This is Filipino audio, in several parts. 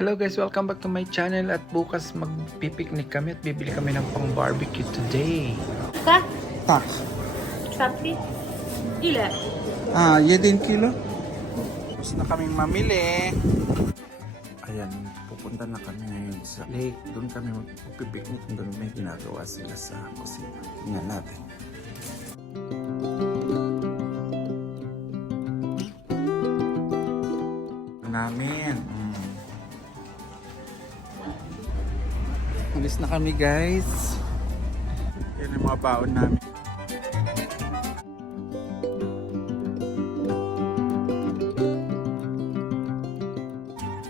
Hello guys, welcome back to my channel at bukas magpipiknik kami at bibili kami ng pang barbecue today. Tak, Tak. sapi. Ile? Ah, 1 kilo. Tapos na kaming mamili. Ayan, pupunta na kami ngayon sa lake. Doon kami magpipiknik. Doon may ginagawa sila sa kusina. Tingnan natin. namin. Mm. Alis na kami guys. Yan yung mga baon namin.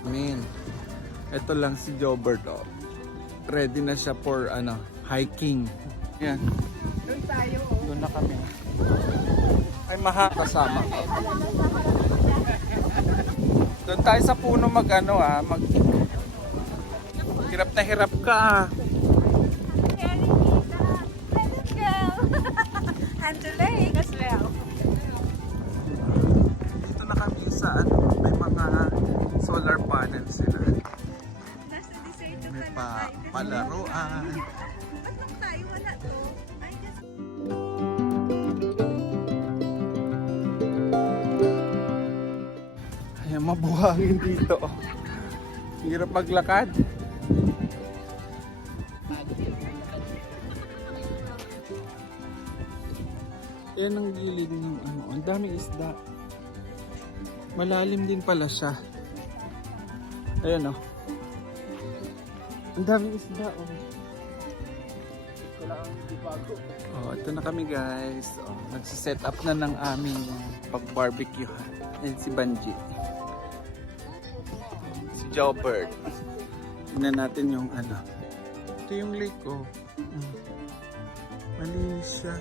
Amin. Ito lang si Jobert oh. Ready na siya for ano, hiking. Yan. Doon tayo. Doon na kami. Ay maha kasama. Doon tayo sa puno mag ano ah, mag Hirap na hirap ka to lake as well. Dito na kami sa ano, may mga solar panels sila. Nasa desert May pa palaruan. Ba't lang tayo wala to? I just... Ay, mabuhangin dito. Hirap maglakad. Yan ang gilid ng ano. Ang daming isda. Malalim din pala siya. Ayan oh. Ang daming isda oh. Oh, ito na kami guys. Oh, nagsiset up na ng aming pag-barbecue. Yan si Banji. Si Jobert. Tingnan natin yung ano. Ito yung lake oh. Mm. Malinis siya.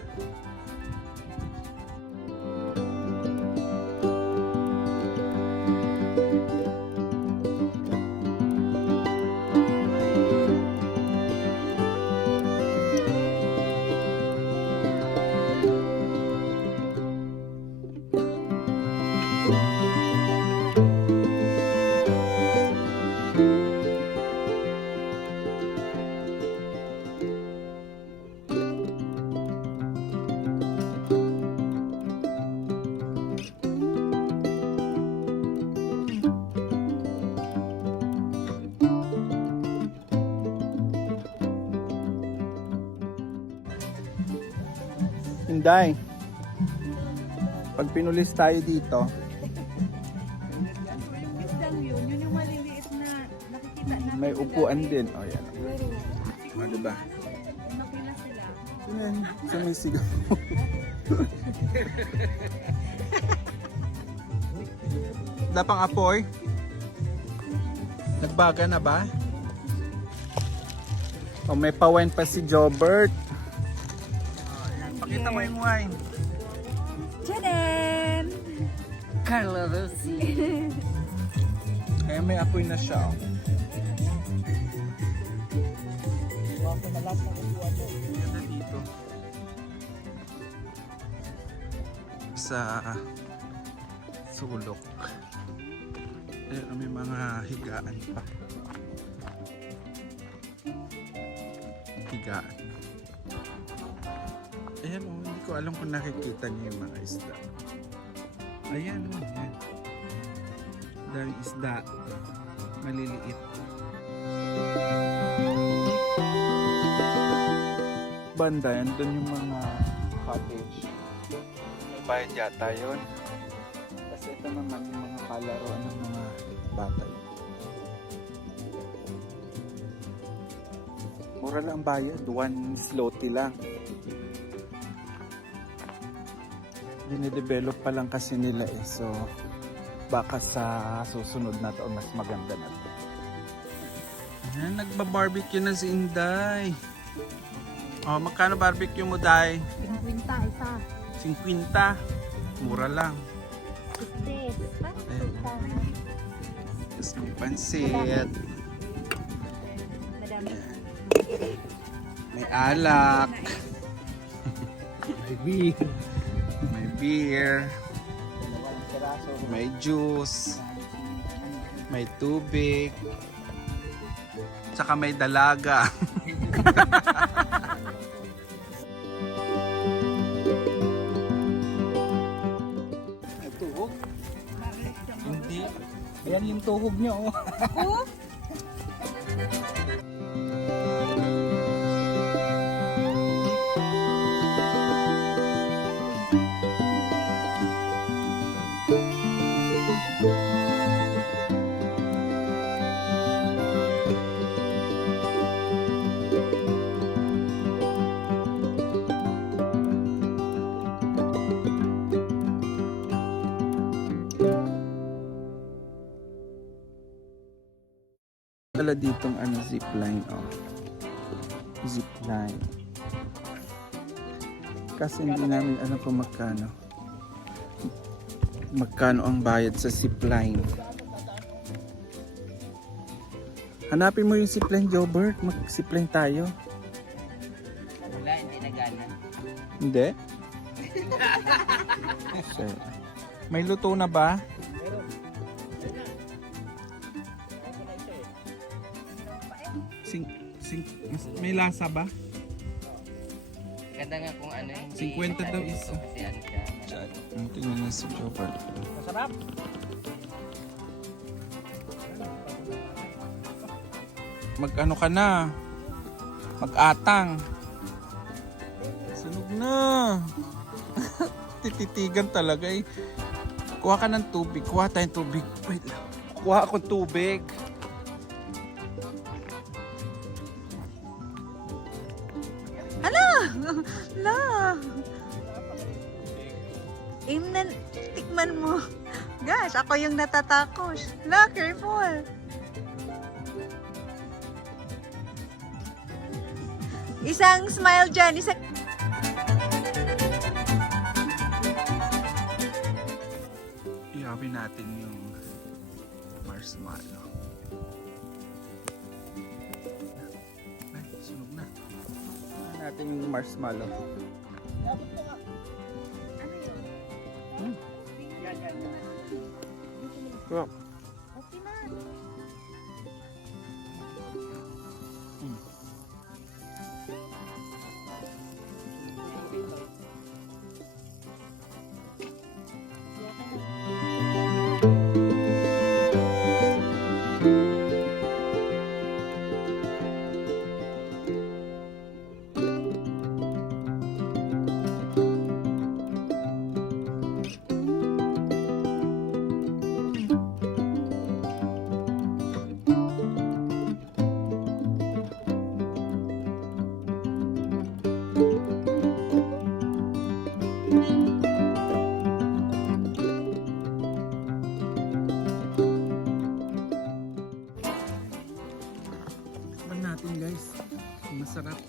Hinday. Pag pinulis tayo dito, may upuan din. Oh, yan. O, diba? Mapila sila. Yan, sumisigaw. Dapang apoy? Nagbaga na ba? O may pa-wine pa si Jobert. Pakita mo yung wine. Tadam! Carla Rossi. Kaya may apoy na siya. Oh. Ganda dito. Sa sulok. Ayan, may mga higaan pa. Higaan. Ayan oh, hindi ko alam kung nakikita niyo yung mga isda. Ayan oh, ayan. Daming isda. Maliliit. Banda yan, doon yung mga cottage. May bayad yata yun. Kasi ito naman yung mga palaruan ng mga bata. Mura lang ang bayad, one slotty lang. Dinidevelop pa lang kasi nila eh, so baka sa susunod na to mas maganda na to. Ayan, nagba-barbecue na si Inday. Oh, magkano barbecue mo, Day? Pinagwinta, isa. 50. Mura lang. This. Parang Ayan. kita. Tapos may pansit. Madami. May alak. may beer. Beer. May juice. May tubig. Tsaka may dalaga. Tuhog? Hindi. Ayan yung tuhog niya, oh. Wala ditong ano, zipline, oh. Zipline. Kasi hindi namin ano kung magkano. Magkano ang bayad sa zipline. Hanapin mo yung zipline, Jobert. Mag-zipline tayo. Wala, hindi nagana. Hindi? Sir. May luto na ba? Sing, sing, mas- may lasa ba? Ganda nga kung ano yung 50 daw isa. Kasi ano siya. Ang tingnan na si Jobert. Masarap. Mag-ano ka na? Mag-atang. Sunog na. Tititigan talaga eh. Kuha ka ng tubig. Kuha tayong tubig. Wait lang. Kuha akong tubig. La. Aim na, tikman mo. Gosh, ako yung natatakos. La, careful. Isang smile dyan, isang... Ihawin natin yung marshmallow. Natin yung marshmallow. Masarap.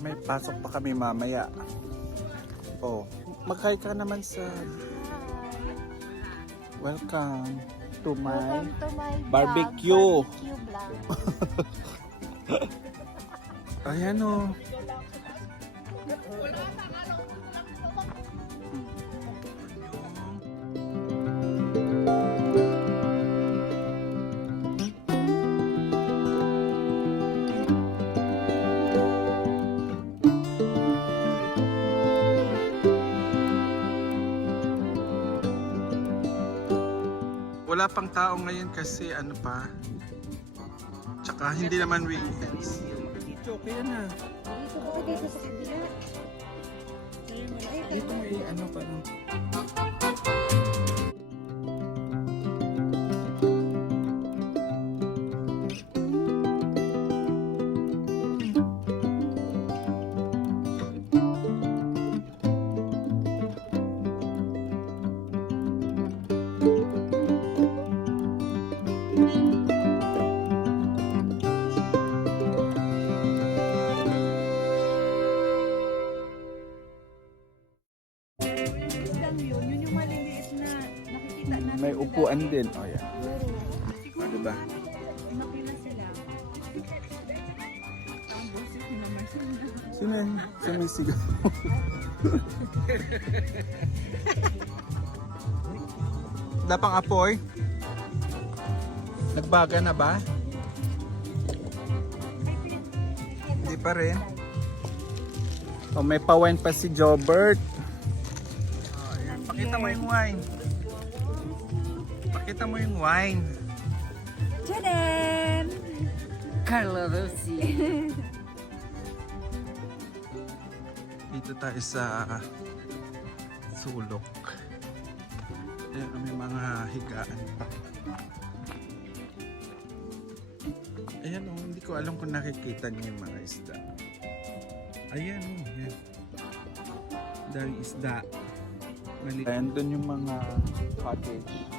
May pasok pa kami mamaya. Oh, mag-hi ka naman sa Welcome to my Welcome to my vlog, Barbecue. barbecue vlog. Ayan o. Wala pang tao ngayon kasi ano pa. Tsaka hindi naman weekends. Okay na. Dito ko dito sa kabila. Dito may ano pa lang upuan din. O yan. O, diba? Sino yun? Sumisigaw. Dapang apoy? Nagbaga na ba? Hindi pa rin. O may pa-wine pa si Jobert. Oh, ayan. Pakita mo yung wine. Pakita mo yung wine. Tadam! Carlo Rossi. Dito tayo sa sulok. Ayan, may mga higaan pa. Ayan oh, hindi ko alam kung nakikita niyo yung mga isda. Ayan oh, ayan. Dahil isda. Mali. Ayan doon yung mga cottage.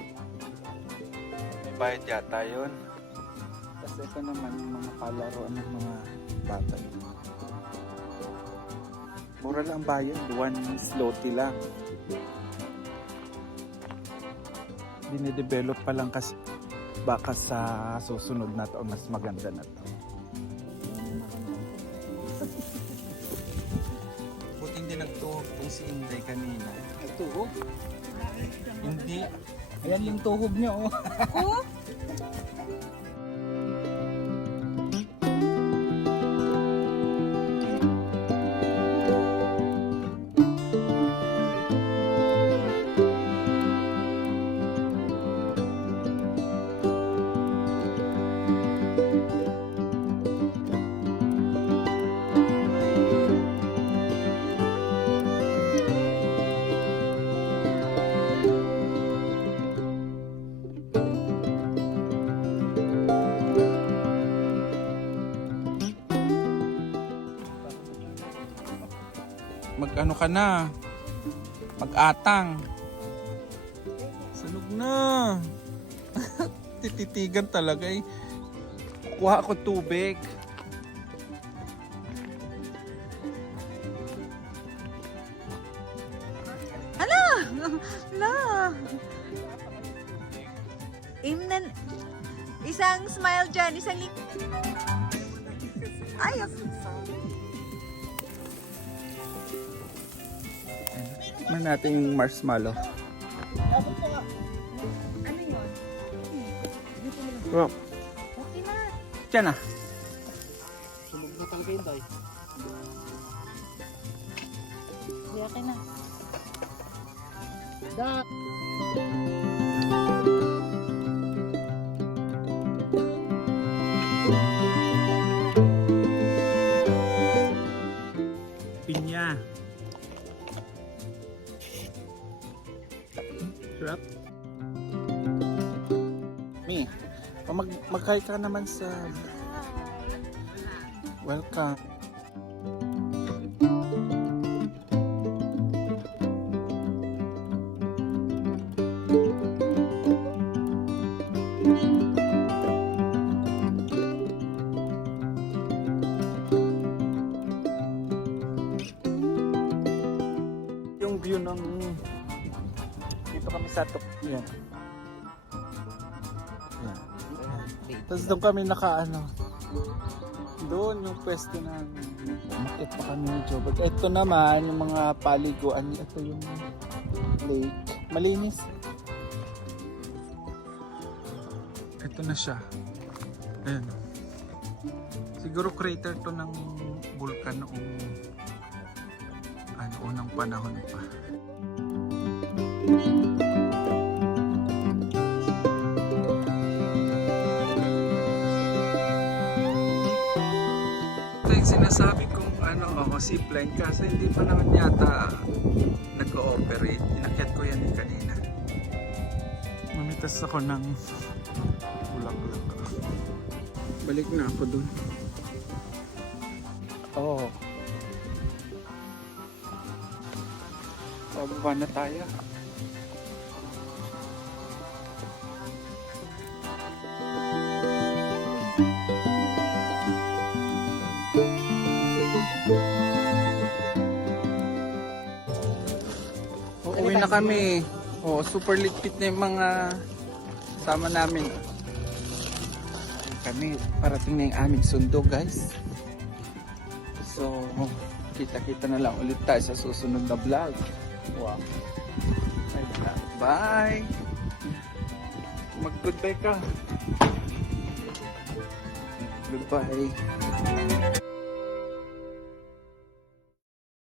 Bayad yata yun. Tapos ito naman yung mga palaroan ng mga bata. Mura lang bayad. One slotty lang. Dinidevelop pa lang kasi baka sa susunod na taon mas maganda na to. Buti hindi nagtuhog tong si Inday kanina. Nagtuhog? Hindi. Ayan yung tuhog niya oh. Mag-ano ka na? Mag-atang. Sunog na. Tititigan talaga eh. Kuha ako tubig. La! Imnan... Isang smile dyan, isang lip... Ay, Tikman natin yung marshmallow. ano yun? Bro, Okay na. dyan ah. Kaya ka na. Pinya. Magkay ka naman sa welcome. Yung view ng dito kami sa top. Yan. Tapos doon kami nakaano. Doon yung pwesto na umakit pa kami ni Jobert. Ito naman yung mga paliguan. Ito yung lake. Malinis. Ito na siya. Ayan. Siguro crater to ng vulkan noong ano, unang panahon pa. Ito yung sinasabi kong ano, ako zipline kasi hindi pa naman yata nag-ooperate. Inakyat ko yan eh kanina. Mamitas ako ng bulaklak. Balik na ako dun. Oo. Oh. Pababa na tayo. Uuwi na kami. Oh, super ligpit na yung mga sama namin. Kami, parating na yung aming sundo, guys. So, kita-kita na lang ulit tayo sa susunod na vlog. Wow. Bye! Mag-goodbye ka. Goodbye.